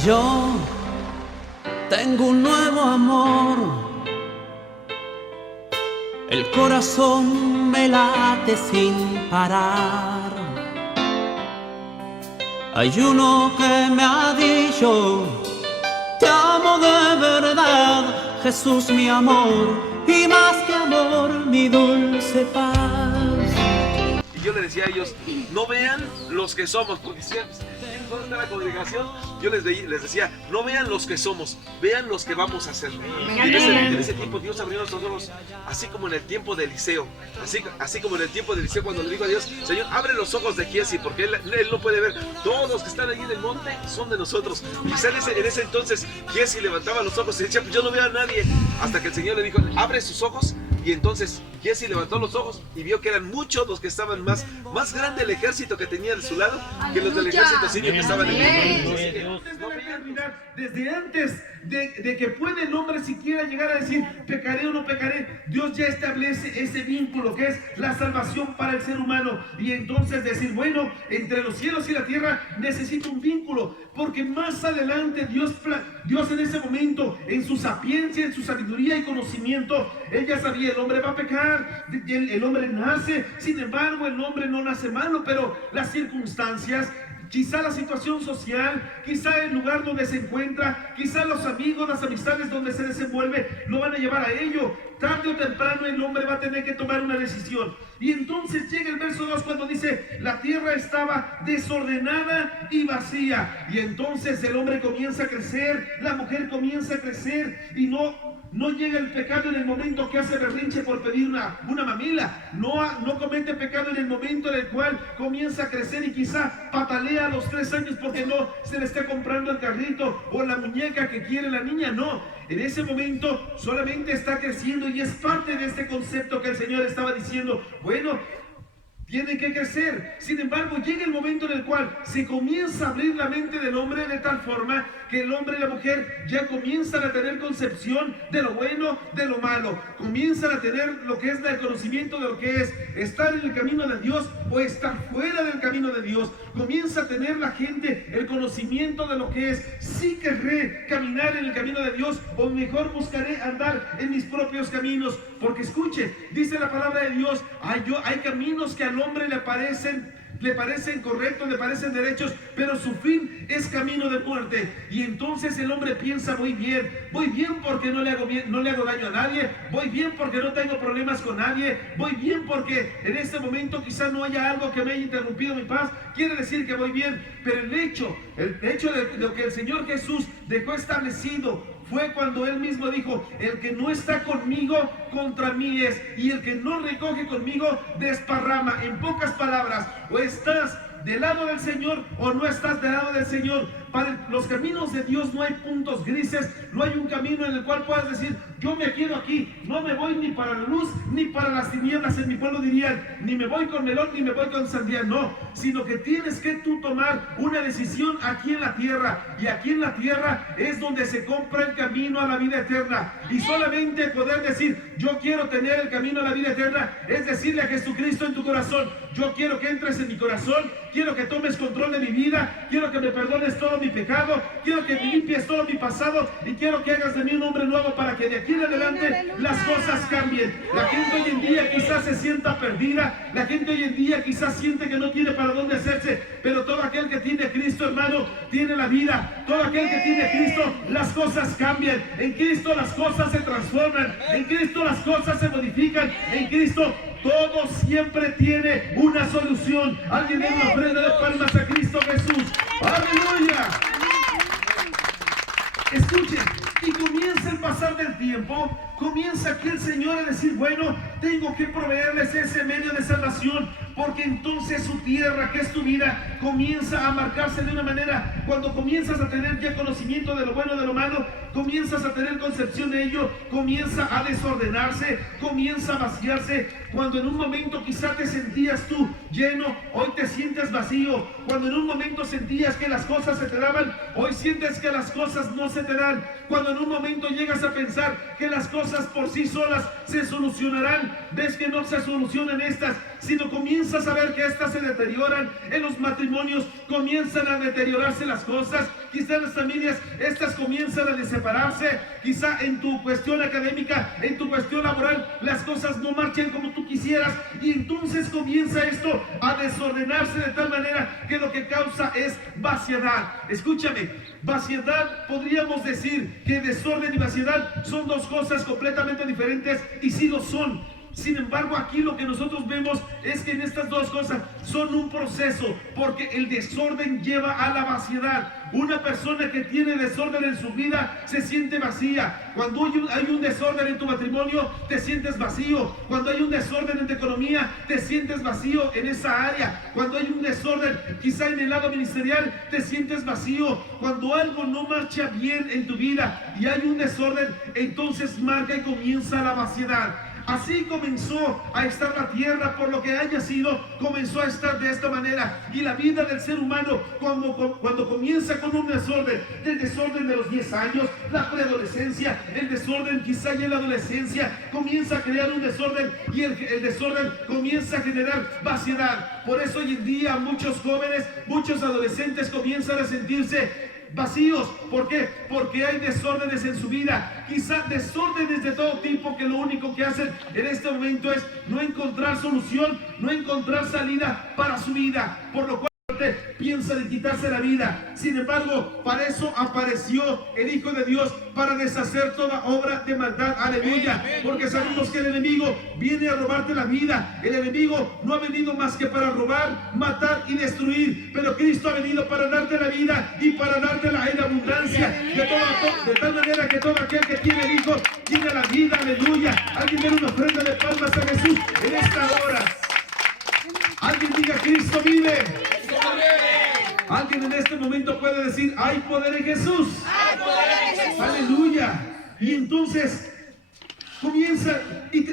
Yo tengo un nuevo amor, el corazón me late sin parar. Hay uno que me ha dicho: te amo de verdad, Jesús mi amor, y más que amor, mi dulce paz. Y yo le decía a ellos, no vean los que somos, porque si ¿dónde está la congregación? Yo les decía, no vean los que somos, vean los que vamos a ser. Y en ese tiempo Dios abrió nuestros ojos, así como en el tiempo de Eliseo, así como en el tiempo de Eliseo, cuando le dijo a Dios, Señor, abre los ojos de Giesi, porque él no puede ver. Todos los que están allí en el monte son de nosotros. Y quizá en ese entonces Giesi levantaba los ojos y decía, pues yo no veo a nadie, hasta que el Señor le dijo, abre sus ojos. Y entonces Giesi levantó los ojos y vio que eran muchos los que estaban más grande el ejército que tenía de su lado que los del ejército sirio que estaban en el mundo. Desde antes de que pueda el hombre siquiera llegar a decir pecaré o no pecaré, Dios ya establece ese vínculo que es la salvación para el ser humano. Y entonces decir, bueno, entre los cielos y la tierra necesito un vínculo, porque más adelante Dios en ese momento, en su sapiencia, en su sabiduría y conocimiento, Él ya sabía, el hombre va a pecar, el hombre nace, sin embargo el hombre no nace malo, pero las circunstancias, quizá la situación social, quizá el lugar donde se encuentra, quizá los amigos, las amistades donde se desenvuelve, lo van a llevar a ello. Tarde o temprano el hombre va a tener que tomar una decisión. Y entonces llega el verso 2 cuando dice, la tierra estaba desordenada y vacía. Y entonces el hombre comienza a crecer, la mujer comienza a crecer y no llega el pecado en el momento que hace berrinche por pedir una mamila. No comete pecado en el momento en el cual comienza a crecer y quizá patalea a los 3 años porque no se le está comprando el carrito o la muñeca que quiere la niña. No, en ese momento solamente está creciendo y es parte de este concepto que el Señor estaba diciendo. Bueno, tiene que crecer. Sin embargo, llega el momento en el cual se comienza a abrir la mente del hombre de tal forma que el hombre y la mujer ya comienzan a tener concepción de lo bueno, de lo malo. Comienzan a tener lo que es el conocimiento de lo que es estar en el camino de Dios o estar fuera del camino de Dios. Comienza a tener la gente el conocimiento de lo que es, si querré caminar en el camino de Dios o mejor buscaré andar en mis propios caminos. Porque escuche, dice la palabra de Dios, hay caminos que al hombre le parecen correctos, le parecen derechos, pero su fin es camino de muerte. Y entonces el hombre piensa, voy bien porque no le hago daño a nadie, voy bien porque no tengo problemas con nadie, voy bien porque en este momento quizás no haya algo que me haya interrumpido mi paz. Quiere decir que voy bien, pero el hecho de lo que el Señor Jesús dejó establecido fue cuando Él mismo dijo, el que no está conmigo, contra mí es, y el que no recoge conmigo, desparrama. En pocas palabras, o estás del lado del Señor o no estás del lado del Señor. Para los caminos de Dios no hay puntos grises, no hay un camino en el cual puedas decir, yo me quedo aquí, no me voy ni para la luz ni para las tinieblas. En mi pueblo dirían, ni me voy con melón ni me voy con sandía. No, sino que tienes que tú tomar una decisión aquí en la tierra, y aquí en la tierra es donde se compra el camino a la vida eterna. Y solamente poder decir, yo quiero tener el camino a la vida eterna, es decirle a Jesucristo en tu corazón, yo quiero que entres en mi corazón, quiero que tomes control de mi vida, quiero que me perdones todo mi pecado, quiero que me limpies todo mi pasado y quiero que hagas de mí un hombre nuevo para que de aquí en adelante las cosas cambien. La gente hoy en día quizás se sienta perdida, la gente hoy en día quizás siente que no tiene para dónde hacerse, pero todo aquel que tiene a Cristo, hermano, tiene la vida. Todo aquel que tiene a Cristo, las cosas cambian. En Cristo las cosas se transforman, en Cristo las cosas se modifican, en Cristo todo siempre tiene una solución. Alguien dé una ofrenda de palmas a Cristo Jesús. ¡Aleluya! Escuchen, y comienza el pasar del tiempo, comienza aquí el Señor a decir, bueno, tengo que proveerles ese medio de salvación, porque entonces su tierra, que es tu vida, comienza a marcarse de una manera. Cuando comienzas a tener ya conocimiento de lo bueno y de lo malo, comienzas a tener concepción de ello, comienza a desordenarse, comienza a vaciarse. Cuando en un momento quizá te sentías tú lleno, hoy te sientes vacío. Cuando en un momento sentías que las cosas se te daban, hoy sientes que las cosas no se te dan. Cuando en un momento llegas a pensar que las cosas por sí solas se solucionarán, ves que no se solucionan estas, sino comienzas a ver que estas se deterioran. En los matrimonios matrimonios comienzan a deteriorarse las cosas, quizá en las familias estas comienzan a separarse, quizá en tu cuestión académica, en tu cuestión laboral, las cosas no marchan como tú quisieras, y entonces comienza esto a desordenarse de tal manera que lo que causa es vaciedad. Escúchame, vaciedad, podríamos decir que desorden y vaciedad son dos cosas completamente diferentes, y sí lo son. Sin embargo, aquí lo que nosotros vemos es que en estas dos cosas son un proceso, porque el desorden lleva a la vaciedad. Una persona que tiene desorden en su vida se siente vacía. Cuando hay un desorden en tu matrimonio, te sientes vacío. Cuando hay un desorden en tu economía, te sientes vacío en esa área. Cuando hay un desorden quizá en el lado ministerial, te sientes vacío. Cuando algo no marcha bien en tu vida y hay un desorden, entonces marca y comienza la vaciedad. Así comenzó a estar la tierra, por lo que haya sido, comenzó a estar de esta manera. Y la vida del ser humano, cuando comienza con un desorden, el desorden de los 10 años, la preadolescencia, el desorden quizá ya en la adolescencia, comienza a crear un desorden, y el desorden comienza a generar vaciedad. Por eso hoy en día muchos jóvenes, muchos adolescentes comienzan a sentirse vacíos. ¿Por qué? Porque hay desórdenes en su vida, quizá desórdenes de todo tipo, que lo único que hacen en este momento es no encontrar solución, no encontrar salida para su vida, por lo cual piensa en quitarse la vida. Sin embargo, para eso apareció el Hijo de Dios, para deshacer toda obra de maldad. Aleluya. Porque sabemos que el enemigo viene a robarte la vida. El enemigo no ha venido más que para robar, matar y destruir, pero Cristo ha venido para darte la vida y para dártela en abundancia, de tal manera que todo aquel que tiene el Hijo tiene la vida. Aleluya. Alguien dé una ofrenda de palmas a Jesús en esta hora. Alguien diga: Cristo vive. Alguien en este momento puede decir: hay poder en Jesús. Hay poder en Jesús. Aleluya. Y entonces comienza y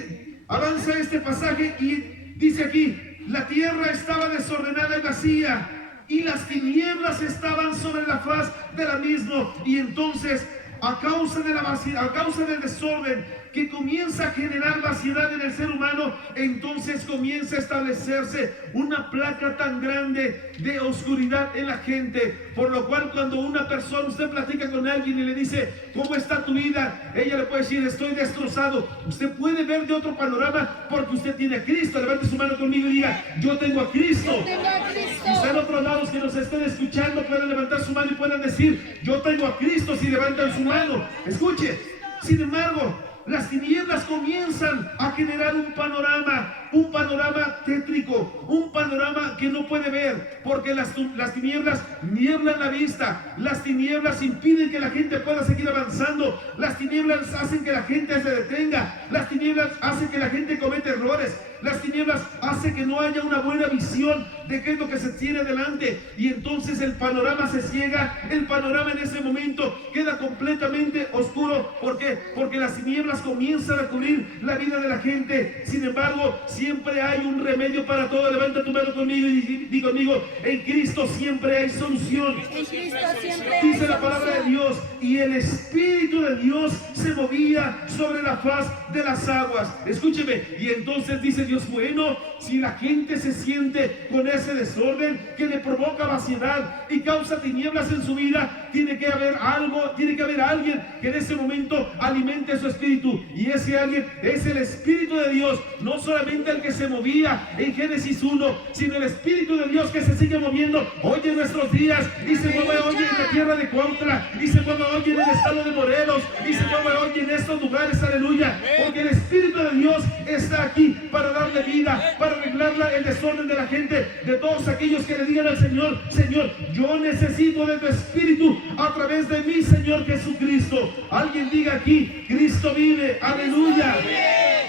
avanza este pasaje y dice aquí: la tierra estaba desordenada y vacía, y las tinieblas estaban sobre la faz de la misma. Y entonces, a causa de la vaciedad, a causa del desorden que comienza a generar vaciedad en el ser humano, entonces comienza a establecerse una placa tan grande de oscuridad en la gente, por lo cual cuando una persona, usted platica con alguien y le dice: ¿cómo está tu vida?, ella le puede decir: estoy destrozado. Usted puede ver de otro panorama porque usted tiene a Cristo. Levante su mano conmigo y diga: yo tengo a Cristo. Yo tengo a Cristo. Quizá en otros lados que nos estén escuchando puedan levantar su mano y puedan decir: yo tengo a Cristo, si levantan su mano. Escuche, sin embargo, las tinieblas comienzan a generar un panorama tétrico, un panorama que no puede ver, porque las tinieblas nieblan la vista, las tinieblas impiden que la gente pueda seguir avanzando, las tinieblas hacen que la gente se detenga, las tinieblas hacen que la gente cometa errores, las tinieblas hacen que no haya una buena visión de qué es lo que se tiene delante, y entonces el panorama se ciega, el panorama en ese momento queda completamente oscuro. ¿Por qué? Porque las tinieblas comienzan a cubrir la vida de la gente. Sin embargo, siempre hay un remedio para todo. Levanta tu mano conmigo y di conmigo: en Cristo siempre hay solución. En Cristo siempre hay Dice la palabra de Dios: y el Espíritu de Dios se movía sobre la faz de las aguas. Escúcheme, y entonces dice Dios: bueno, si la gente se siente con ese desorden que le provoca vaciedad y causa tinieblas en su vida, tiene que haber algo, tiene que haber alguien que en ese momento alimente su espíritu, y ese alguien es el Espíritu de Dios. No solamente el que se movía en Génesis 1, sino el Espíritu de Dios que se sigue moviendo hoy en nuestros días, y se mueve hoy en la tierra de Cuautla, y se mueve hoy en el estado de Morelos, y se mueve hoy en estos lugares. Aleluya. Porque el Espíritu de Dios está aquí para darle vida, para arreglar el desorden de la gente, de todos aquellos que le digan al Señor: Señor, yo necesito de tu Espíritu a través de mi Señor Jesucristo. Alguien diga aquí: Cristo vive. Aleluya.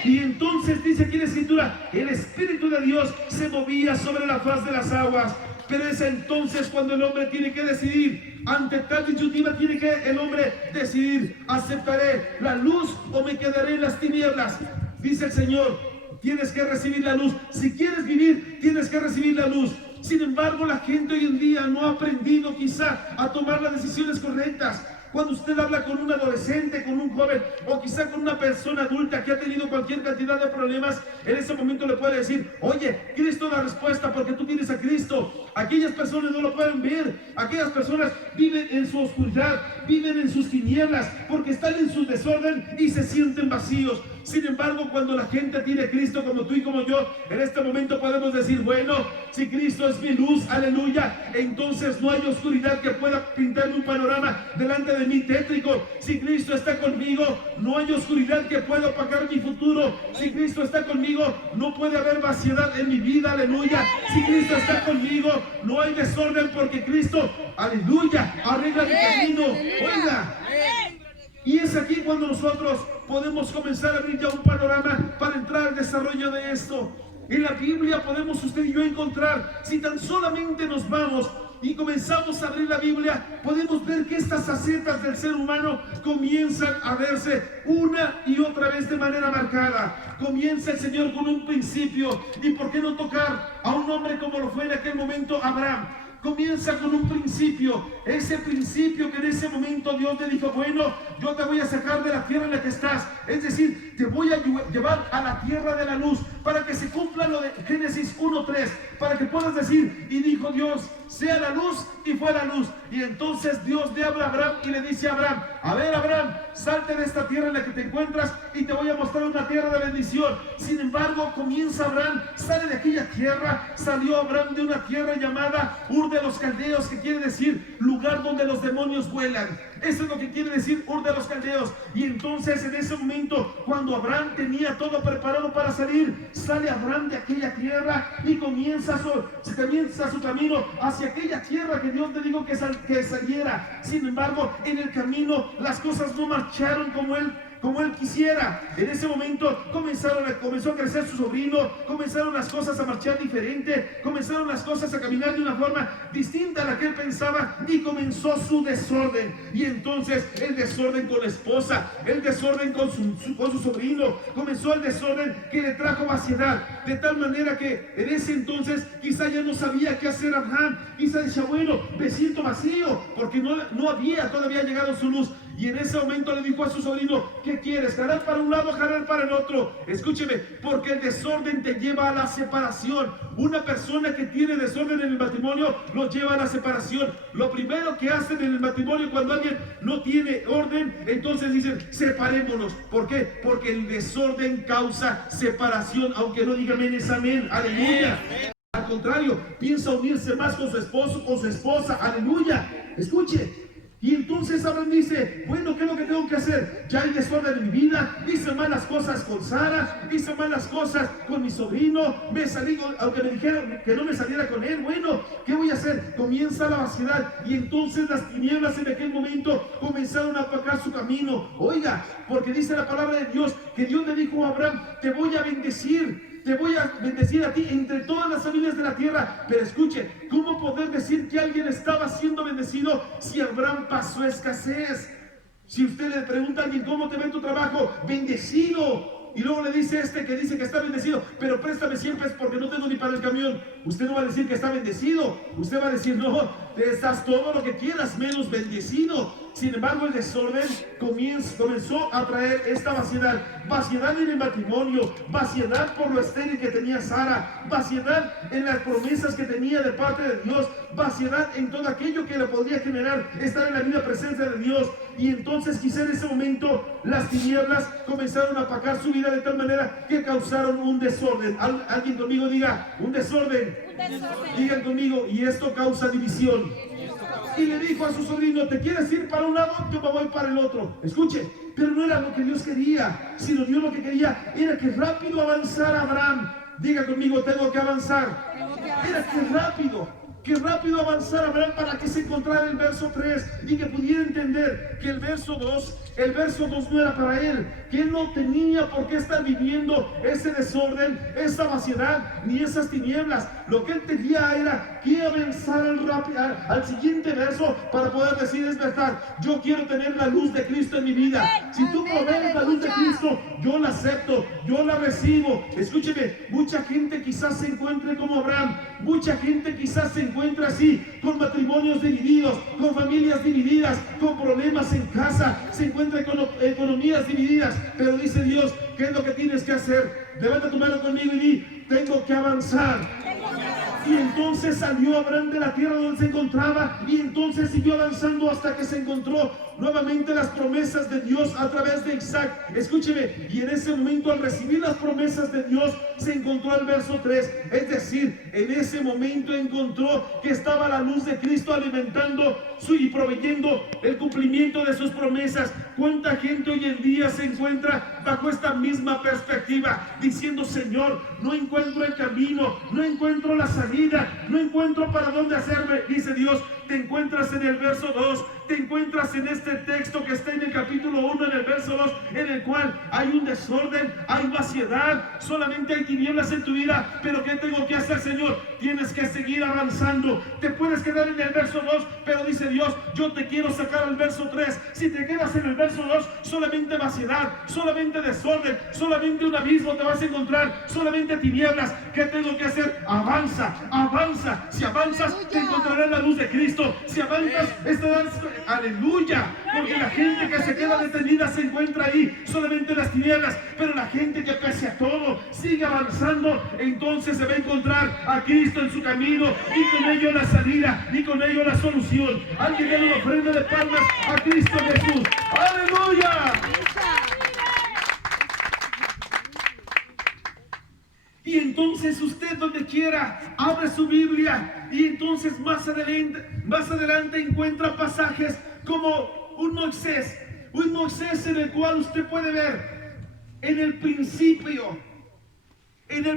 Y entonces dice aquí en la Escritura: el Espíritu de Dios se movía sobre la faz de las aguas. Pero es entonces cuando el hombre tiene que decidir. Ante tal disyuntiva tiene que el hombre decidir: ¿aceptaré la luz o me quedaré en las tinieblas? Dice el Señor: tienes que recibir la luz. Si quieres vivir, tienes que recibir la luz. Sin embargo, la gente hoy en día no ha aprendido quizá a tomar las decisiones correctas. Cuando usted habla con un adolescente, con un joven o quizá con una persona adulta que ha tenido cualquier cantidad de problemas, en ese momento le puede decir, oye, Cristo es la respuesta porque tú tienes a Cristo. Aquellas personas no lo pueden ver, aquellas personas viven en su oscuridad, viven en sus tinieblas porque están en su desorden y se sienten vacíos. Sin embargo, cuando la gente tiene a Cristo como tú y como yo, en este momento podemos decir, bueno, si Cristo es mi luz, aleluya, entonces no hay oscuridad que pueda pintarme un panorama delante de mí tétrico. Si Cristo está conmigo, no hay oscuridad que pueda opacar mi futuro. Si Cristo está conmigo, no puede haber vaciedad en mi vida, aleluya. Si Cristo está conmigo, no hay desorden porque Cristo, aleluya, arregla mi camino. Oiga, y es aquí cuando nosotros podemos comenzar a abrir ya un panorama para entrar al desarrollo de esto. En la Biblia podemos usted y yo encontrar, si tan solamente nos vamos y comenzamos a abrir la Biblia, podemos ver que estas facetas del ser humano comienzan a verse una y otra vez de manera marcada. Comienza el Señor con un principio, y por qué no tocar a un hombre como lo fue en aquel momento Abraham. Comienza con un principio, ese principio que en ese momento Dios te dijo, bueno, yo te voy a sacar de la tierra en la que estás, es decir, te voy a llevar a la tierra de la luz, para que se cumpla lo de Génesis 1:3, para que puedas decir, y dijo Dios, sea la luz, y fue la luz. Y entonces Dios le habla a Abraham y le dice a Abraham, a ver Abraham, salte de esta tierra en la que te encuentras y te voy a mostrar una tierra de bendición. Sin embargo, comienza Abraham, sale de aquella tierra, salió Abraham de una tierra llamada Ur de los Caldeos, que quiere decir lugar donde los demonios vuelan. Eso es lo que quiere decir Ur de los Caldeos. Y entonces en ese momento, cuando Abraham tenía todo preparado para salir, sale Abraham de aquella tierra y comienza su camino hacia aquella tierra que Dios le dijo que saliera. Sin embargo, en el camino las cosas no marcharon como él quisiera. En ese momento comenzó a crecer su sobrino, comenzaron las cosas a marchar diferente, comenzaron las cosas a caminar de una forma distinta a la que él pensaba, y comenzó su desorden. Y entonces el desorden con la esposa, el desorden con su sobrino, comenzó el desorden que le trajo vaciedad, de tal manera que en ese entonces quizá ya no sabía qué hacer Abraham. Quizá decía, bueno, me siento vacío porque no había todavía llegado su luz. Y en ese momento le dijo a su sobrino, ¿qué quieres? ¿Jalar para un lado o jalar para el otro? Escúcheme, porque el desorden te lleva a la separación. Una persona que tiene desorden en el matrimonio lo lleva a la separación. Lo primero que hacen en el matrimonio cuando alguien no tiene orden, entonces dicen, separémonos. ¿Por qué? Porque el desorden causa separación, aunque no diga amén, es amén, aleluya. Al contrario, piensa unirse más con su esposo, con su esposa, aleluya. Escuche. Y entonces Abraham dice, bueno, ¿qué es lo que tengo que hacer? Ya hay desorden en mi vida, hice malas cosas con Sara, hice malas cosas con mi sobrino, me salí, aunque me dijeron que no me saliera con él, bueno, ¿qué voy a hacer? Comienza la vaciedad, y entonces las tinieblas en aquel momento comenzaron a opacar su camino. Oiga, porque dice la palabra de Dios, que Dios le dijo a Abraham, te voy a bendecir. Te voy a bendecir a ti entre todas las familias de la tierra. Pero escuche, ¿cómo poder decir que alguien estaba siendo bendecido si Abraham pasó escasez? Si usted le pregunta a alguien, ¿cómo te ve tu trabajo? Bendecido. Y luego le dice que dice que está bendecido, pero préstame siempre porque no tengo ni para el camión. Usted no va a decir que está bendecido. Usted va a decir, no, estás todo lo que quieras menos bendecido. Sin embargo, el desorden comenzó a traer esta vaciedad. Vaciedad en el matrimonio, vaciedad por lo estéril que tenía Sara, vaciedad en las promesas que tenía de parte de Dios, vaciedad en todo aquello que le podría generar estar en la vida presencia de Dios. Y entonces quizá en ese momento las tinieblas comenzaron a opacar su vida de tal manera que causaron un desorden. Alguien conmigo diga, un desorden. Digan conmigo, y esto causa división. Y le dijo a su sobrino, ¿te quieres ir para un lado? Yo me voy para el otro. Escuche, pero no era lo que Dios quería, sino Dios lo que quería era que rápido avanzara Abraham. Diga conmigo, tengo que avanzar. Era que rápido avanzara Abraham para que se encontrara el verso 3 y que pudiera entender que el verso 2 no era para él, que él no tenía por qué estar viviendo ese desorden, esa vaciedad, ni esas tinieblas. Lo que él tenía era que avanzar al siguiente verso para poder decir, es verdad, yo quiero tener la luz de Cristo en mi vida. Si tú provees la luz de Cristo, yo la acepto, yo la recibo. Escúcheme, mucha gente quizás se encuentre como Abraham, Mucha gente quizás se encuentra así, con matrimonios divididos, con familias divididas, con problemas en casa, se encuentra con economías divididas. Pero dice Dios, ¿qué es lo que tienes que hacer? Levanta tu mano conmigo y di, tengo que avanzar. Y entonces salió Abraham de la tierra donde se encontraba y entonces siguió avanzando hasta que se encontró nuevamente las promesas de Dios a través de Isaac. Escúcheme, y en ese momento al recibir las promesas de Dios se encontró el verso 3, es decir, en ese momento encontró que estaba la luz de Cristo alimentando y proveyendo el cumplimiento de sus promesas. ¿Cuánta gente hoy en día se encuentra bajo esta misma perspectiva, diciendo, Señor, no encuentro el camino, no encuentro la salida, no encuentro para dónde hacerme? Dice Dios, te encuentras en el verso 2, te encuentras en este texto que está en el capítulo 1, en el verso 2, en el cual hay un desorden, hay vaciedad, solamente hay tinieblas en tu vida. Pero ¿qué tengo que hacer, Señor? Tienes que seguir avanzando. Te puedes quedar en el verso 2, pero dice Dios, yo te quiero sacar al verso 3. Si te quedas en el verso 2, solamente vaciedad, solamente desorden, solamente un abismo te vas a encontrar, solamente tinieblas. ¿Qué tengo que hacer? Avanza, avanza. Si avanzas, te encontrarás la luz de Cristo. Si avanzas, estarás, aleluya, porque la gente que se queda detenida se encuentra ahí, solamente en las tinieblas. Pero la gente que pese a todo sigue avanzando, entonces se va a encontrar a Cristo en su camino, y con ello la salida, y con ello la solución. Alguien dé una ofrenda de palmas a Cristo Jesús. ¡Aleluya! Y entonces usted, donde quiera, abre su Biblia y entonces más adelante encuentra pasajes como un Moisés en el cual usted puede ver en el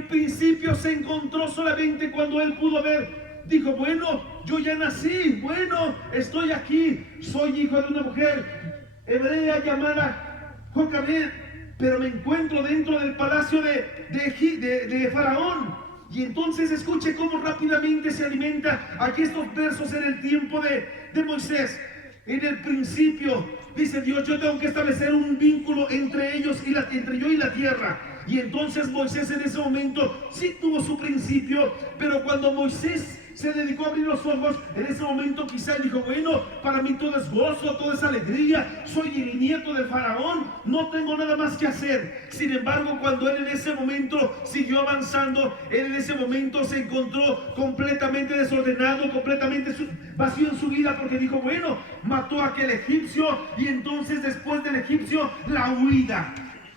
principio se encontró solamente cuando él pudo ver. Dijo, bueno, yo ya nací, bueno, estoy aquí, soy hijo de una mujer hebrea llamada Jocabed, pero me encuentro dentro del palacio de Faraón. Y entonces escuche cómo rápidamente se alimenta aquí estos versos en el tiempo de Moisés. En el principio, dice Dios, yo tengo que establecer un vínculo entre ellos entre yo y la tierra. Y entonces Moisés en ese momento sí tuvo su principio, pero cuando Moisés se dedicó a abrir los ojos, en ese momento quizá él dijo, bueno, para mí todo es gozo, todo es alegría, soy el nieto de Faraón, no tengo nada más que hacer. Sin embargo, cuando él en ese momento siguió avanzando, él en ese momento se encontró completamente desordenado, completamente vacío en su vida, porque dijo, bueno, mató a aquel egipcio, y entonces después del egipcio, la huida.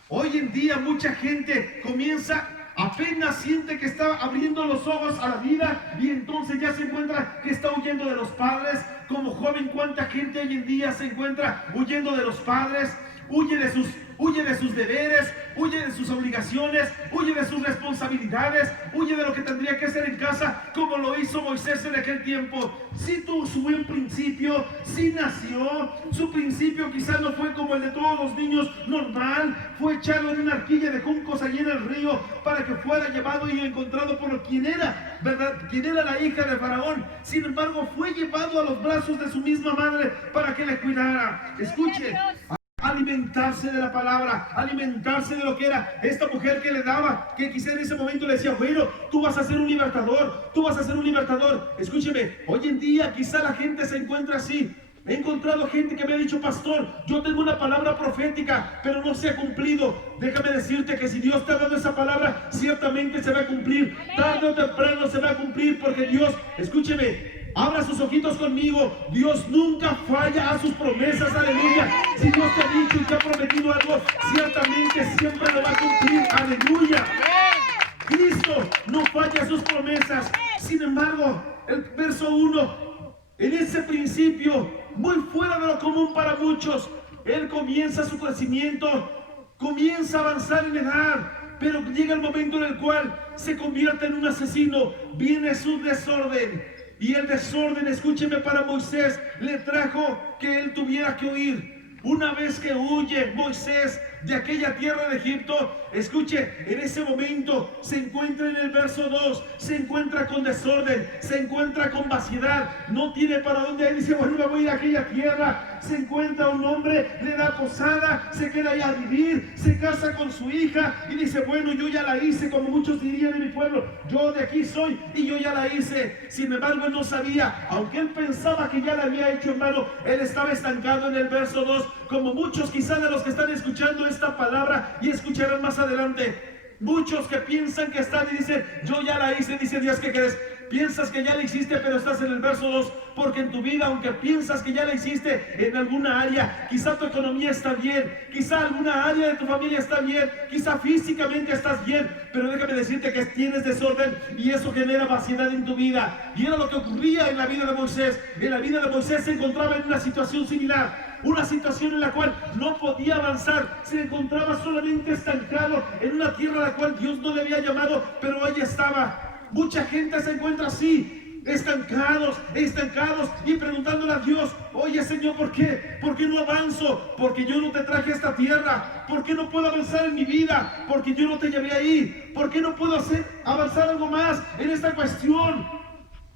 Hoy en día mucha gente apenas siente que está abriendo los ojos a la vida, y entonces ya se encuentra que está huyendo de los padres. Como joven, ¿cuánta gente hoy en día se encuentra huyendo de los padres? Huye de sus deberes, huye de sus obligaciones, huye de sus responsabilidades, huye de lo que tendría que hacer en casa, como lo hizo Moisés en aquel tiempo. Sí tuvo su buen principio, sí nació, su principio quizás no fue como el de todos los niños normal, fue echado en una arquilla de juncos allí en el río para que fuera llevado y encontrado por quien era, ¿verdad? Quien era la hija de Faraón. Sin embargo, fue llevado a los brazos de su misma madre para que le cuidara. Escuche, alimentarse de la palabra, alimentarse de lo que era esta mujer que le daba, que quizá en ese momento le decía, bueno, tú vas a ser un libertador, tú vas a ser un libertador. Escúcheme, hoy en día quizá la gente se encuentra así. He encontrado gente que me ha dicho, pastor, yo tengo una palabra profética, pero no se ha cumplido. Déjame decirte que si Dios te ha dado esa palabra, ciertamente se va a cumplir. Tarde o temprano se va a cumplir, porque Dios, escúcheme, abra sus ojitos conmigo. Dios nunca falla a sus promesas, aleluya. Si Dios te ha dicho y te ha prometido algo, ciertamente siempre lo va a cumplir, aleluya. Cristo no falla a sus promesas. Sin embargo, el verso 1, en ese principio, muy fuera de lo común para muchos, él comienza su crecimiento, comienza a avanzar en edad, pero llega el momento en el cual se convierte en un asesino. Viene su desorden. Y el desorden, escúcheme, para Moisés le trajo que él tuviera que huir. Una vez que huye Moisés de aquella tierra de Egipto, escuche, en ese momento se encuentra en el verso 2, se encuentra con desorden, se encuentra con vaciedad, no tiene para dónde ir. Dice, bueno, me voy a ir a aquella tierra, se encuentra un hombre, le da posada, se queda ahí a vivir, se casa con su hija y dice, bueno, yo ya la hice, como muchos dirían en mi pueblo, yo de aquí soy y yo ya la hice. Sin embargo, él no sabía, aunque él pensaba que ya la había hecho, hermano, él estaba estancado en el verso 2, como muchos quizás de los que están escuchando esta palabra y escucharán más adelante. Muchos que piensan que están y dicen, yo ya la hice, dice Dios, ¿qué crees? Piensas que ya la hiciste, pero estás en el verso 2, porque en tu vida, aunque piensas que ya la hiciste en alguna área, quizá tu economía está bien, quizá alguna área de tu familia está bien, quizá físicamente estás bien, pero déjame decirte que tienes desorden y eso genera vaciedad en tu vida. Y era lo que ocurría en la vida de Moisés. En la vida de Moisés se encontraba en una situación similar, una situación en la cual no podía avanzar, se encontraba solamente estancado en una tierra a la cual Dios no le había llamado, pero ahí estaba. Mucha gente se encuentra así, estancados y preguntándole a Dios, oye Señor, ¿por qué? ¿Por qué no avanzo? Porque yo no te traje a esta tierra. ¿Por qué no puedo avanzar en mi vida? Porque yo no te llevé ahí. ¿Por qué no puedo avanzar algo más en esta cuestión?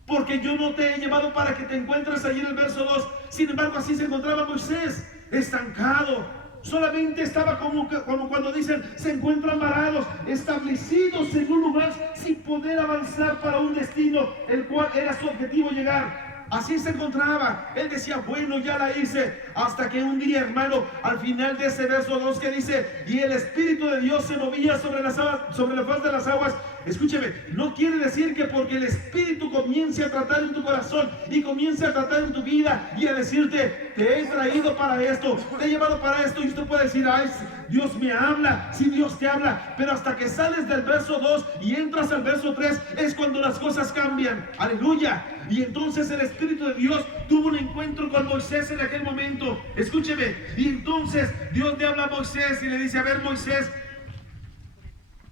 Porque yo no te he llevado para que te encuentres allí en el verso 2. Sin embargo, así se encontraba Moisés, estancado. Solamente estaba como cuando dicen, se encuentran varados, establecidos en un lugar sin poder avanzar para un destino, el cual era su objetivo llegar. Así se encontraba. Él decía, bueno, ya la hice. Hasta que un día, hermano, al final de ese verso 2 que dice, y el Espíritu de Dios se movía sobre la faz de las aguas. Escúcheme, no quiere decir que porque el Espíritu comience a tratar en tu corazón y comience a tratar en tu vida y a decirte, te he traído para esto, te he llevado para esto, y usted puede decir, ay, Dios me habla, sí, Dios te habla, pero hasta que sales del verso 2 y entras al verso 3 es cuando las cosas cambian. Aleluya. Y entonces el Espíritu de Dios tuvo un encuentro con Moisés en aquel momento. Escúcheme, y entonces Dios le habla a Moisés y le dice, a ver, Moisés,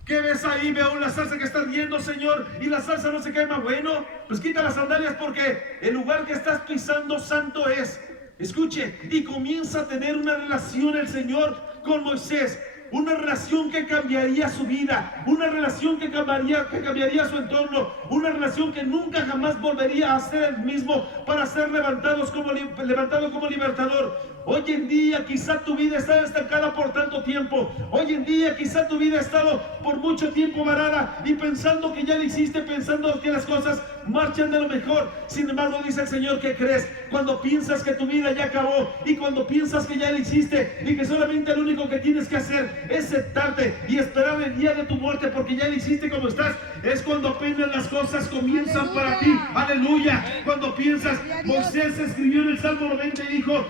¿qué ves ahí? Veo una salsa que está ardiendo, Señor, y la salsa no se quema. Bueno, pues quita las sandalias porque el lugar que estás pisando santo es. Escuche, y comienza a tener una relación el Señor con Moisés. Una relación que cambiaría su vida, una relación que cambiaría su entorno, una relación que nunca jamás volvería a ser el mismo para ser levantado como libertador. Hoy en día quizá tu vida está estancada por tanto tiempo. Hoy en día quizá tu vida ha estado por mucho tiempo varada y pensando que ya lo hiciste, pensando que las cosas marchan de lo mejor. Sin embargo, dice el Señor, ¿qué crees? Cuando piensas que tu vida ya acabó y cuando piensas que ya lo hiciste y que solamente lo único que tienes que hacer es sentarte y esperar el día de tu muerte porque ya lo hiciste como estás, es cuando apenas las cosas comienzan para ti. Aleluya. Cuando piensas, Moisés escribió en el Salmo 90 y dijo,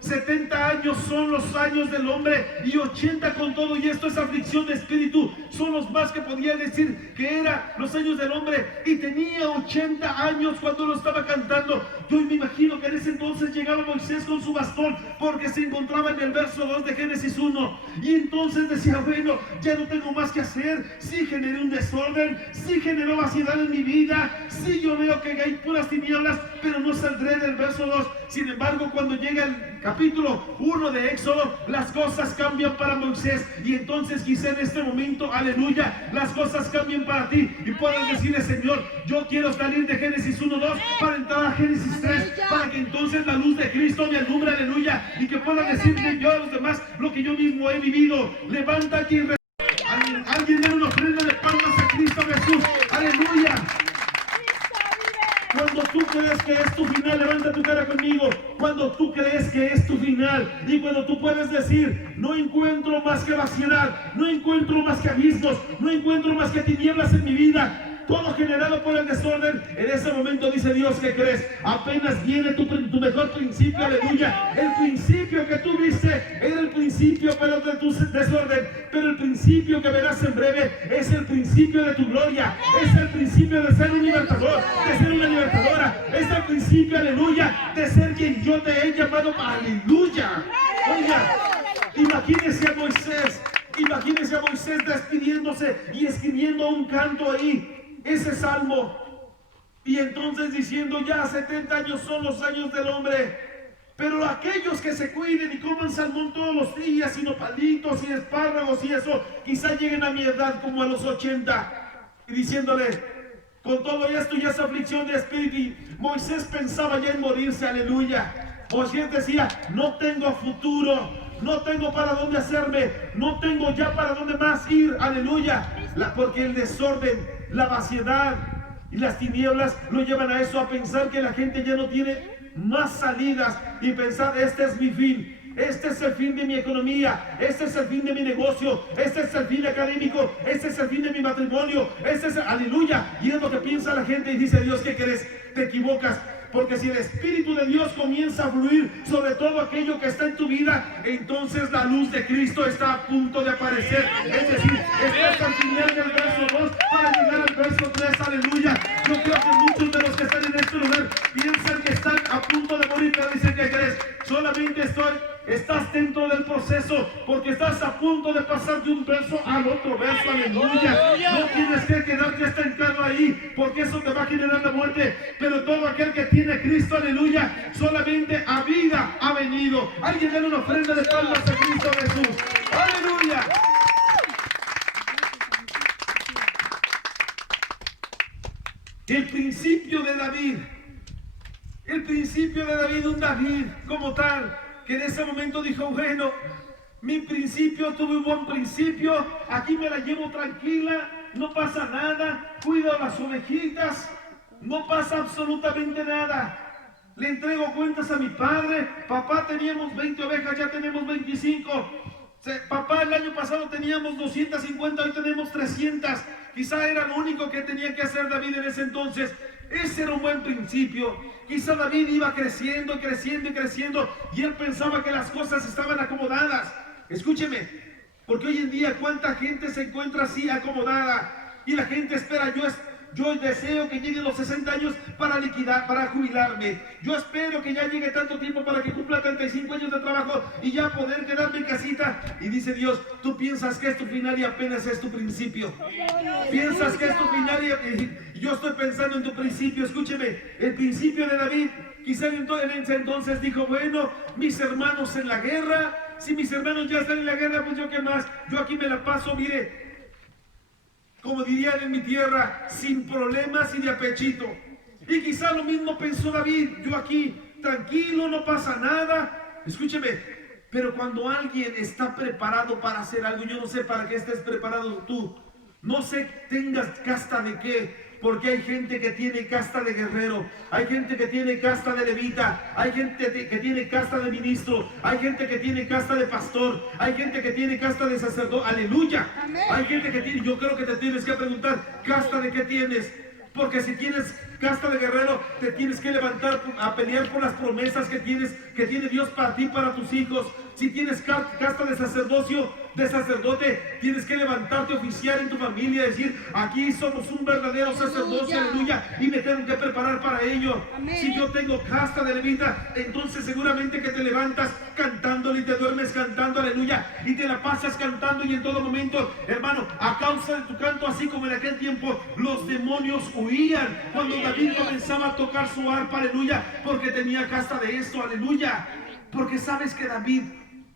70 años son los años del hombre y 80 con todo, y esto es aflicción de espíritu, son los más que podía decir que eran los años del hombre, y tenía 80 años cuando lo estaba cantando. Yo me imagino que en ese entonces llegaba Moisés con su bastón porque se encontraba en el verso 2 de Génesis 1 y entonces decía, bueno, ya no tengo más que hacer. Sí generé un desorden, sí generó vaciedad en mi vida, sí yo veo que hay puras tinieblas, pero no saldré del verso 2. Sin embargo, cuando llega el capítulo 1 de Éxodo, las cosas cambian para Moisés, y entonces quizá en este momento, aleluya, las cosas cambian para ti y puedes decirle, Señor, yo quiero salir de Génesis 1:2 para entrar a Génesis 3, para que entonces la luz de Cristo me alumbre, aleluya, y que pueda decirle yo a los demás lo que yo mismo he vivido. Levántate y alguien dé una ofrenda de palmas a Cristo Jesús, aleluya. Cuando tú crees que es tu final, levanta tu cara conmigo. Cuando tú crees que es tu final y cuando tú puedes decir, no encuentro más que vaciedad, no encuentro más que abismos, no encuentro más que tinieblas en mi vida, todo generado por el desorden, en ese momento dice Dios, ¿qué crees? Apenas viene tu mejor principio, aleluya. El principio que tú viste era el principio pero de tu desorden, pero el principio que verás en breve es el principio de tu gloria, es el principio de ser un libertador, de ser una libertadora, es el principio, aleluya, de ser quien yo te he llamado, aleluya. Oiga, imagínese a Moisés despidiéndose y escribiendo un canto ahí, ese salmo, y entonces diciendo, ya 70 años son los años del hombre, pero aquellos que se cuiden y coman salmón todos los días y nopalitos y espárragos y eso, quizá lleguen a mi edad como a los 80, y diciéndole, con todo esto ya es aflicción de espíritu, y Moisés pensaba ya en morirse, aleluya. Moisés decía, no tengo futuro, no tengo para dónde hacerme, no tengo ya para dónde más ir, aleluya. Porque el desorden, la vaciedad y las tinieblas lo llevan a eso, a pensar que la gente ya no tiene más salidas y pensar, este es mi fin. Este es el fin de mi economía, este es el fin de mi negocio, este es el fin académico, este es el fin de mi matrimonio, este es aleluya. Y es lo que piensa la gente y dice, Dios, ¿qué crees? Te equivocas. Porque si el Espíritu de Dios comienza a fluir sobre todo aquello que está en tu vida, entonces la luz de Cristo está a punto de aparecer. Es decir, estás al final del verso 2 para llegar al verso 3, aleluya. Yo creo que muchos de los que están en este lugar piensan que están a punto de morir, pero dicen, ¿qué crees? Solamente estás dentro del proceso, porque estás a punto de pasar de un verso al otro verso, aleluya. No tienes que quedarte estancado ahí, porque eso te va a generar la muerte. Pero todo aquel que tiene a Cristo, aleluya, solamente a vida ha venido. Alguien dale una ofrenda de palmas a Cristo Jesús, aleluya. El principio de David, un David como tal, que en ese momento dijo, bueno, mi principio, tuve un buen principio, aquí me la llevo tranquila, no pasa nada, cuido las ovejitas, no pasa absolutamente nada. Le entrego cuentas a mi padre, papá teníamos 20 ovejas, ya tenemos 25. Papá, el año pasado teníamos 250, hoy tenemos 300. Quizá era lo único que tenía que hacer David en ese entonces. Ese era un buen principio. Quizá David iba creciendo y creciendo y creciendo, y él pensaba que las cosas estaban acomodadas. Escúcheme, porque hoy en día cuánta gente se encuentra así acomodada, y la gente espera, yo deseo que lleguen los 60 años para jubilarme. Yo espero que ya llegue tanto tiempo para que cumpla 35 años de trabajo y ya poder quedarme en casita. Y dice Dios, tú piensas que es tu final y apenas es tu principio. Piensas que es tu final y yo estoy pensando en tu principio. Escúcheme, el principio de David, quizá en ese entonces dijo, bueno, mis hermanos en la guerra, si mis hermanos ya están en la guerra, pues yo qué más, yo aquí me la paso, mire, como dirían en mi tierra, sin problemas y de apechito. Y quizá lo mismo pensó David, yo aquí, tranquilo, no pasa nada. Escúcheme, pero cuando alguien está preparado para hacer algo, yo no sé para qué estés preparado tú, no sé tengas casta de qué, porque hay gente que tiene casta de guerrero, hay gente que tiene casta de levita, hay gente que tiene casta de ministro, hay gente que tiene casta de pastor, hay gente que tiene casta de sacerdote, aleluya. Amén. Hay gente que tiene, yo creo que te tienes que preguntar, ¿casta de qué tienes? Porque si tienes casta de guerrero, te tienes que levantar a pelear por las promesas que tiene Dios para ti, para tus hijos. Si tienes casta de sacerdocio, de sacerdote, tienes que levantarte a oficiar en tu familia, decir, aquí somos un verdadero sacerdocio, aleluya, y me tengo que preparar para ello. Amén. Si yo tengo casta de levita, entonces seguramente que te levantas cantándole y te duermes cantando, aleluya, y te la pasas cantando, y en todo momento, hermano, a causa de tu canto, así como en aquel tiempo los demonios huían cuando David comenzaba a tocar su arpa, aleluya, porque tenía casta de esto, aleluya. Porque sabes que David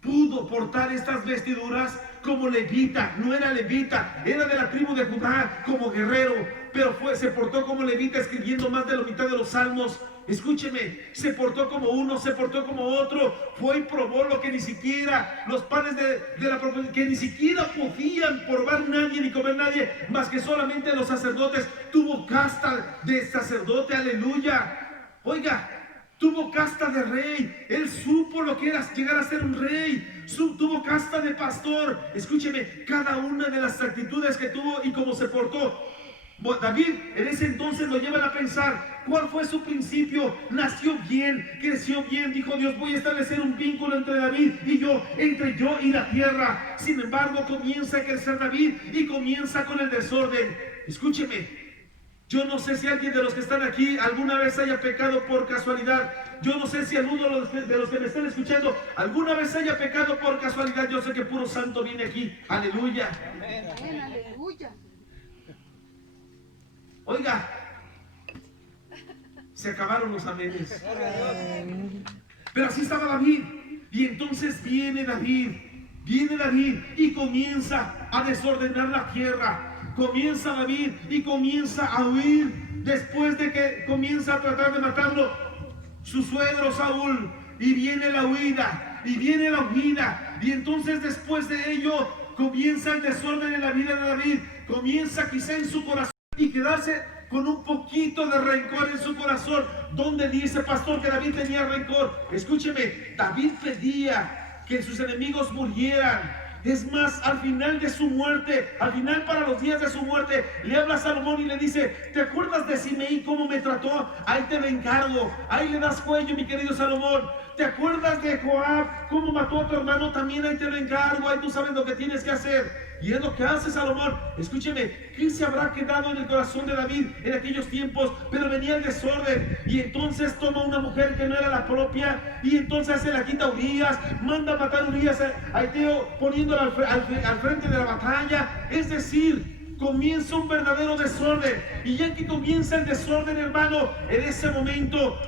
pudo portar estas vestiduras como levita, no era levita, era de la tribu de Judá como guerrero, pero se portó como levita escribiendo más de la mitad de los salmos. Escúcheme, se portó como uno, se portó como otro, fue y probó lo que ni siquiera los panes de la que ni siquiera podían probar nadie ni comer nadie, más que solamente los sacerdotes. Tuvo casta de sacerdote, aleluya. Oiga, tuvo casta de rey, él supo lo que era llegar a ser un rey, tuvo casta de pastor. Escúcheme, cada una de las actitudes que tuvo y cómo se portó. David en ese entonces lo llevan a pensar, ¿cuál fue su principio? Nació bien, creció bien, dijo Dios, voy a establecer un vínculo entre David y yo, entre yo y la tierra. Sin embargo, comienza a crecer David y comienza con el desorden. Escúcheme, yo no sé si alguien de los que están aquí alguna vez haya pecado por casualidad. Yo no sé si alguno de los que me están escuchando alguna vez haya pecado por casualidad. Yo sé que puro santo viene aquí. Aleluya. Amén. Amén. Aleluya. Oiga, se acabaron los amenes. Pero así estaba David. Y entonces viene David y comienza a desordenar la tierra. Comienza David y comienza a huir. Después de que comienza a tratar de matarlo, su suegro Saúl, y viene la huida, y viene la huida, y entonces después de ello comienza el desorden en la vida de David, comienza quizá en su corazón y quedarse con un poquito de rencor en su corazón. ¿Dónde dice, pastor, que David tenía rencor? Escúcheme, David pedía que sus enemigos murieran. Es más, al final de su muerte, al final para los días de su muerte, le habla a Salomón y le dice: ¿te acuerdas de Simei cómo me trató? Ahí te lo encargo, ahí le das cuello, mi querido Salomón. ¿Te acuerdas de Joab cómo mató a tu hermano? También ahí te lo encargo, ahí tú sabes lo que tienes que hacer. Y es lo que hace Salomón. Escúcheme, ¿quién se habrá quedado en el corazón de David en aquellos tiempos? Pero venía el desorden, y entonces toma una mujer que no era la propia, y entonces se la quita a Urías, manda a matar a Urías a Eteo, poniéndolo al frente de la batalla. Es decir, comienza un verdadero desorden. Y ya que comienza el desorden, hermano, en ese momento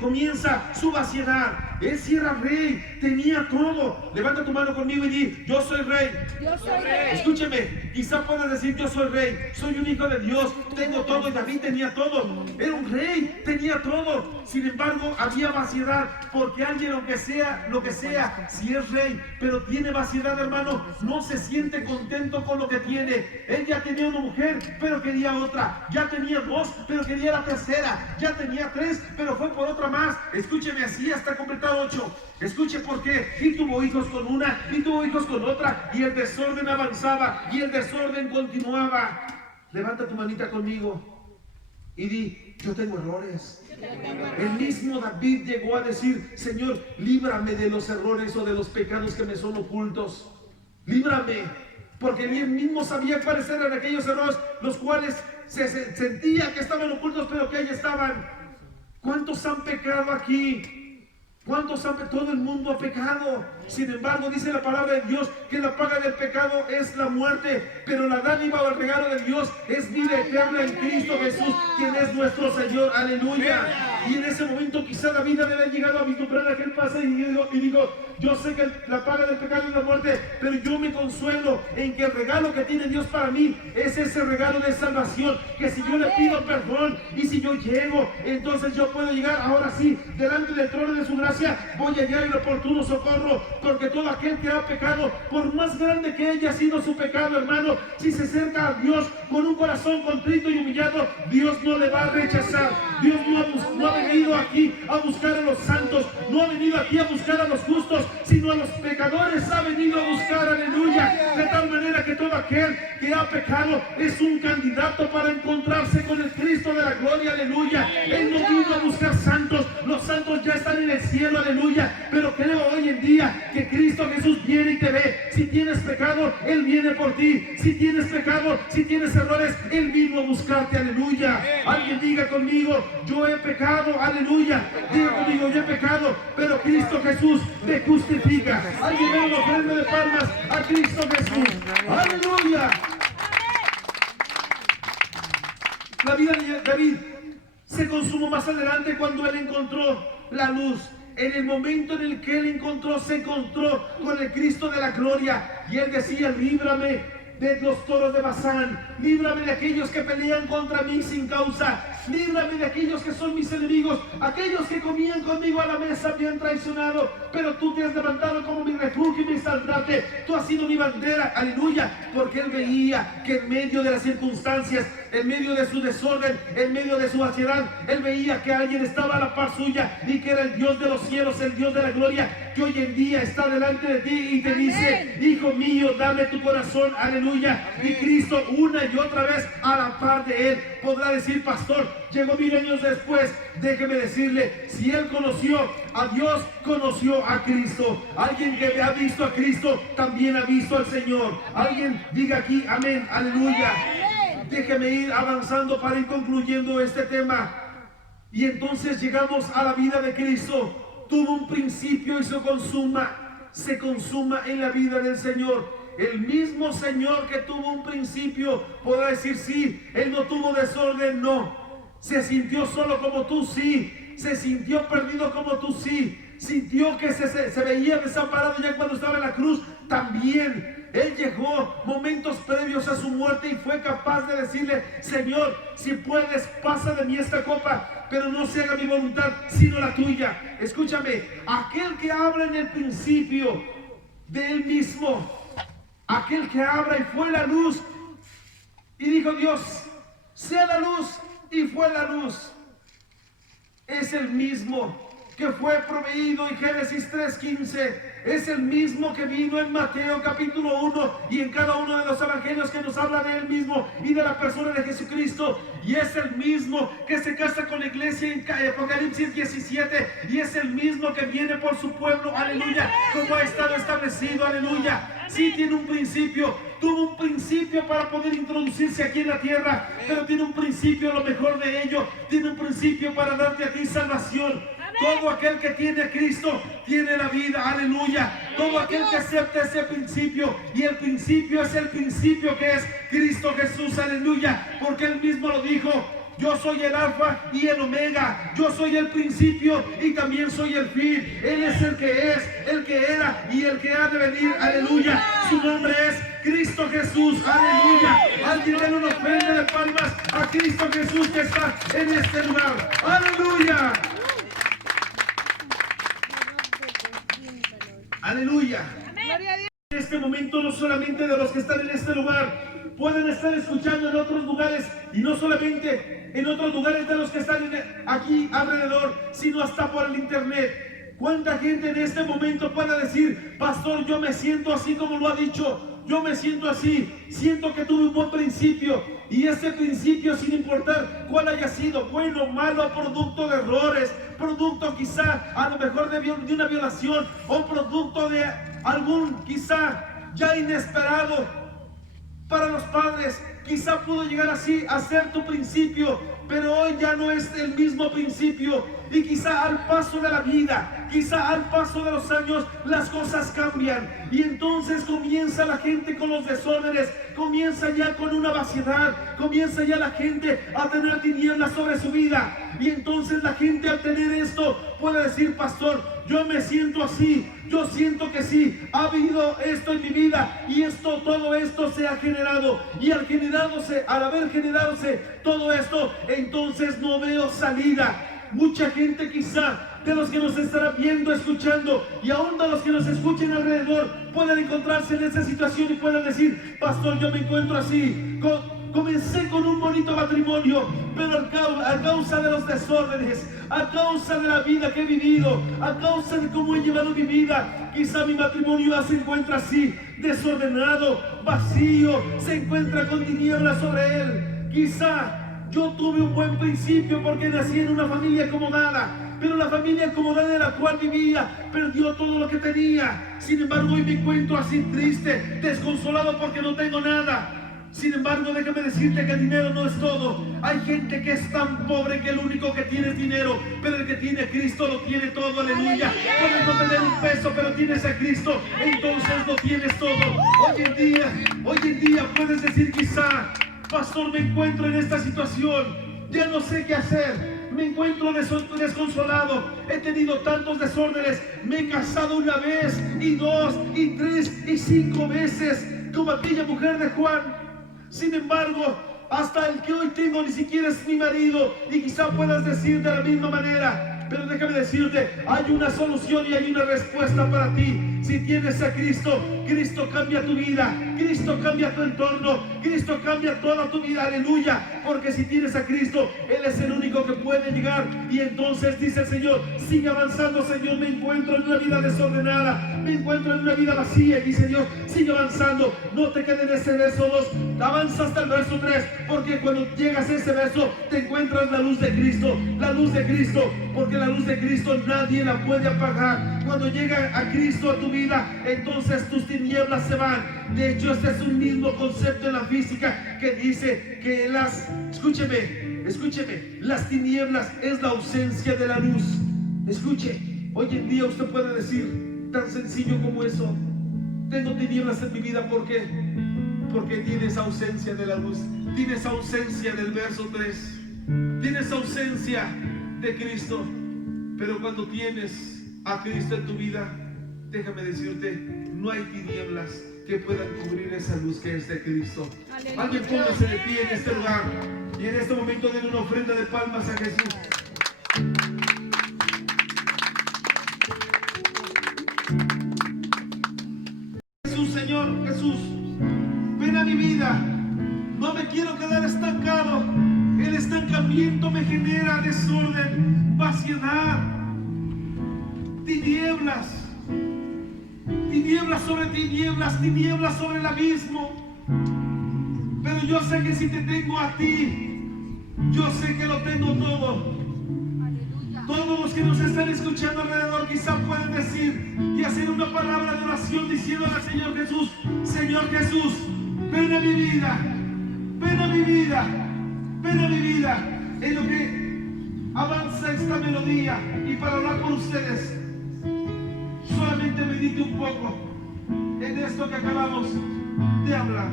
comienza su vaciedad. Él sí era rey, tenía todo. Levanta tu mano conmigo y di: yo soy rey. Yo soy rey. Escúcheme, quizá puedas decir: yo soy rey, soy un hijo de Dios, tengo todo. Y David tenía todo, era un rey, tenía todo. Sin embargo, había vaciedad, porque alguien, aunque sea lo que sea, si es rey, pero tiene vaciedad, hermano, no se siente contento con lo que tiene. Él ya tenía una mujer, pero quería otra. Ya tenía dos, pero quería la tercera. Ya tenía tres, pero fue por otra más. Escúcheme, así hasta completar 8. Escuche por qué. Y tuvo hijos con una, y tuvo hijos con otra, y el desorden avanzaba, y el desorden continuaba. Levanta tu manita conmigo y di: yo tengo errores. El mismo David llegó a decir: Señor, líbrame de los errores o de los pecados que me son ocultos. Líbrame, porque él mismo sabía cuáles eran aquellos errores, los cuales se sentía que estaban ocultos, pero que ahí estaban. ¿Cuántos han pecado aquí? ¿Cuántos han pecado? Todo el mundo ha pecado. Sin embargo, dice la palabra de Dios que la paga del pecado es la muerte, pero la dádiva o el regalo de Dios es vida eterna en Cristo Jesús, quien es nuestro Señor. Aleluya. Y en ese momento quizá David debe haber llegado a vislumbrar aquel pasaje y digo: yo sé que la paga del pecado es la muerte, pero yo me consuelo en que el regalo que tiene Dios para mí es ese regalo de salvación, que si yo le pido perdón y si yo llego, entonces yo puedo llegar ahora sí delante del trono de su gracia. Voy a hallar el oportuno socorro, porque todo aquel que ha pecado, por más grande que haya sido su pecado, hermano, si se acerca a Dios con un corazón contrito y humillado, Dios no le va a rechazar. Dios no ha venido aquí a buscar a los santos, no ha venido aquí a buscar a los justos, sino a los pecadores ha venido a buscar. Aleluya. De tal manera que todo aquel que ha pecado es un candidato para encontrarse con el Cristo de la gloria. Aleluya. Él no vino a buscar santos, los santos ya están en el cielo. Aleluya. Pero creo hoy en día que Cristo Jesús viene y te ve. Si tienes pecado, Él viene por ti. Si tienes pecado, si tienes errores, Él vino a buscarte. Aleluya. Alguien diga conmigo: yo he pecado. Aleluya. Diga conmigo: yo he pecado, pero Cristo Jesús me justifica. Alguien da una ofrenda de palmas a Cristo Jesús. Aleluya. La vida de David se consumó más adelante cuando él encontró la luz. En el momento en el que él se encontró con el Cristo de la gloria, y él decía: líbrame de los toros de Basán, líbrame de aquellos que pelean contra mí sin causa, líbrame de aquellos que son mis enemigos, aquellos que comían conmigo a la mesa me han traicionado, pero tú te has levantado como mi refugio y mi estandarte, tú has sido mi bandera. Aleluya. Porque él veía que en medio de las circunstancias, en medio de su desorden, en medio de su vaciedad, él veía que alguien estaba a la par suya, y que era el Dios de los cielos, el Dios de la gloria, que hoy en día está delante de ti y te dice: hijo mío, dame tu corazón. Aleluya. Y Cristo una y otra vez a la par de él podrá decir: pastor, llegó 1000 años después. Déjeme decirle, si él conoció a Dios, conoció a Cristo. Alguien que ha visto a Cristo también ha visto al Señor. Alguien diga aquí amén. Aleluya. Déjeme ir avanzando para ir concluyendo este tema. Y entonces llegamos a la vida de Cristo. Tuvo un principio y se consuma en la vida del Señor. El mismo Señor que tuvo un principio podrá decir: sí, Él no tuvo desorden, no. Se sintió solo como tú, sí. Se sintió perdido como tú, sí. Sintió que se veía desamparado ya cuando estaba en la cruz, también. Él llegó momentos previos a su muerte y fue capaz de decirle: Señor, si puedes, pasa de mí esta copa, pero no se haga mi voluntad, sino la tuya. Escúchame, aquel que habla en el principio de él mismo, aquel que habla y fue la luz, y dijo Dios, sea la luz, y fue la luz, es el mismo que fue proveído en Génesis 3:15, es el mismo que vino en Mateo capítulo 1 y en cada uno de los evangelios que nos habla de él mismo y de la persona de Jesucristo, y es el mismo que se casa con la iglesia en Apocalipsis 17, y es el mismo que viene por su pueblo, aleluya, como ha estado establecido, aleluya. Sí tiene un principio, tuvo un principio para poder introducirse aquí en la tierra, pero tiene un principio, lo mejor de ello, tiene un principio para darte a ti salvación. Todo aquel que tiene a Cristo tiene la vida, aleluya. Todo aquel que acepta ese principio, y el principio es el principio que es Cristo Jesús, aleluya, porque él mismo lo dijo: yo soy el alfa y el omega, yo soy el principio y también soy el fin. Él es el que es, el que era y el que ha de venir, aleluya. Su nombre es Cristo Jesús, aleluya. Alguien le da una ofrenda de palmas a Cristo Jesús que está en este lugar, aleluya. Aleluya. En este momento, no solamente de los que están en este lugar, pueden estar escuchando en otros lugares, y no solamente en otros lugares de los que están aquí alrededor, sino hasta por el internet. ¿Cuánta gente en este momento puede decir: pastor, yo me siento así como lo ha dicho, yo me siento así, siento que tuve un buen principio, y ese principio, sin importar cuál haya sido, bueno, malo, producto de errores, producto quizá a lo mejor de una violación, o producto de algún quizá ya inesperado para los padres, quizá pudo llegar así a ser tu principio, pero hoy ya no es el mismo principio, y quizá al paso de la vida, quizá al paso de los años, las cosas cambian, y entonces comienza la gente con los desórdenes, comienza ya con una vaciedad, comienza ya la gente a tener tinieblas sobre su vida, y entonces la gente, al tener esto, puede decir: pastor, yo me siento así, yo siento que sí, ha habido esto en mi vida, y todo esto se ha generado, y al haber generadose todo esto, entonces no veo salida. Mucha gente quizá de los que nos estarán viendo, escuchando, y aún de los que nos escuchen alrededor, pueden encontrarse en esa situación y pueden decir: pastor, yo me encuentro así, comencé con un bonito matrimonio, pero a causa de los desórdenes, a causa de la vida que he vivido, a causa de cómo he llevado mi vida, quizá mi matrimonio ya se encuentra así, desordenado, vacío, se encuentra con tinieblas sobre él. Quizá yo tuve un buen principio porque nací en una familia acomodada, pero la familia acomodada en la cual vivía perdió todo lo que tenía. Sin embargo, hoy me encuentro así triste, desconsolado porque no tengo nada. Sin embargo, déjame decirte que el dinero no es todo. Hay gente que es tan pobre que lo único que tiene es dinero, pero el que tiene a Cristo lo tiene todo, aleluya. Puedes no tener un peso, pero tienes a Cristo, entonces lo tienes todo. Hoy en día puedes decir quizá: pastor, me encuentro en esta situación, ya no sé qué hacer, me encuentro desconsolado, he tenido tantos desórdenes, me he casado una vez, y dos, y tres, y 5 veces, como aquella mujer de Juan. Sin embargo, hasta el que hoy tengo ni siquiera es mi marido, y quizá puedas decir de la misma manera. Pero déjame decirte, hay una solución y hay una respuesta para ti. Si tienes a Cristo, Cristo cambia tu vida, Cristo cambia tu entorno, Cristo cambia toda tu vida, aleluya. Porque si tienes a Cristo, Él es el único que puede llegar. Y entonces dice el Señor: sigue avanzando, Señor, me encuentro en una vida desordenada, me encuentro en una vida vacía. Y dice Dios: sigue avanzando, no te quedes en ese verso 2, avanza hasta el verso 3, porque cuando llegas a ese verso te encuentras la luz de Cristo, porque la luz de Cristo nadie la puede apagar. Cuando llega a Cristo a tu vida, entonces tus tinieblas se van. De hecho, este es un mismo concepto en la física que dice que escúcheme, las tinieblas es la ausencia de la luz. Escuche, hoy en día usted puede decir tan sencillo como eso: tengo tinieblas en mi vida. ¿Por qué? Porque tienes ausencia de la luz, tienes ausencia del verso 3, tienes ausencia de Cristo. Pero cuando tienes a Cristo en tu vida, déjame decirte, no hay tinieblas que puedan cubrir esa luz que es de Cristo. Alguien póngase de pie en este lugar y en este momento den una ofrenda de palmas a Jesús. tinieblas, tinieblas sobre tinieblas, tinieblas sobre el abismo. Pero yo sé que si te tengo a ti, yo sé que lo tengo todo. Todos los que nos están escuchando alrededor quizá pueden decir y hacer una palabra de oración diciéndole al Señor Jesús: Señor Jesús, ven a mi vida, ven a mi vida, ven a mi vida. En lo que avanza esta melodía y para hablar con ustedes, solamente medite un poco en esto que acabamos de hablar.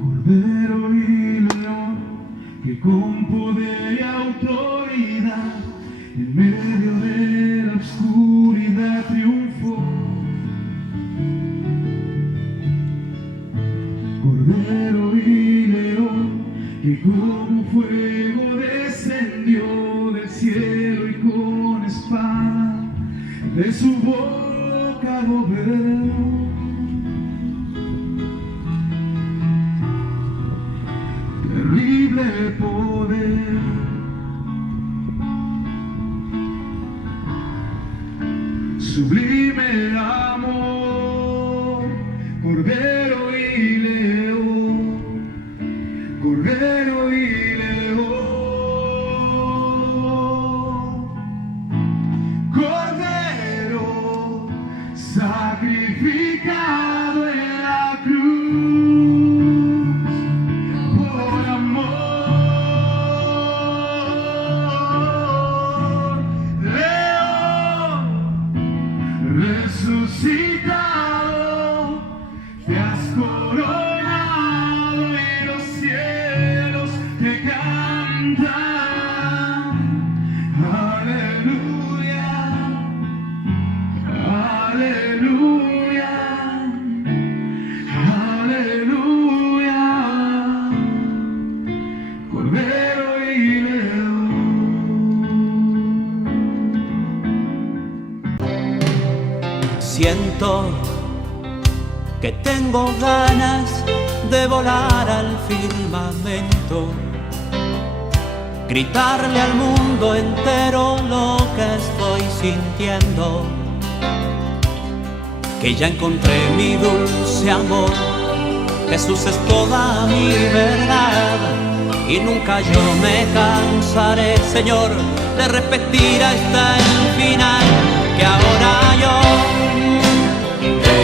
Cordero y león, que con poder y autoridad en medio de la oscuridad triunfó. Cordero y león, que como fuego descendió del cielo y con espada de su boca gobernó. Terrible poder, sublime amor, Cordero y león, Cordero y león, Cordero sacrificado en la cruz por amor, león resucitado, te has coronado y los cielos te cantan. Aleluya, aleluya, aleluya, Cordero y león. Siento que tengo ganas de volar al firmamento, gritarle al mundo entero lo que estoy sintiendo, que ya encontré mi dulce amor. Jesús es toda mi verdad y nunca yo me cansaré, Señor, de repetir hasta el final que ahora yo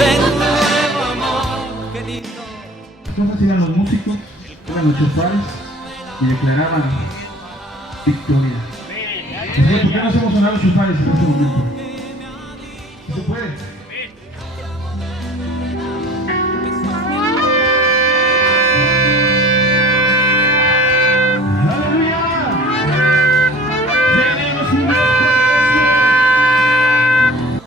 tengo un nuevo amor. Qué lindo. Entonces iban los músicos, eran los chofares y declaraban victoria. ¿Por qué no hacemos sonar los chofares en este momento? ¿Sí se puede?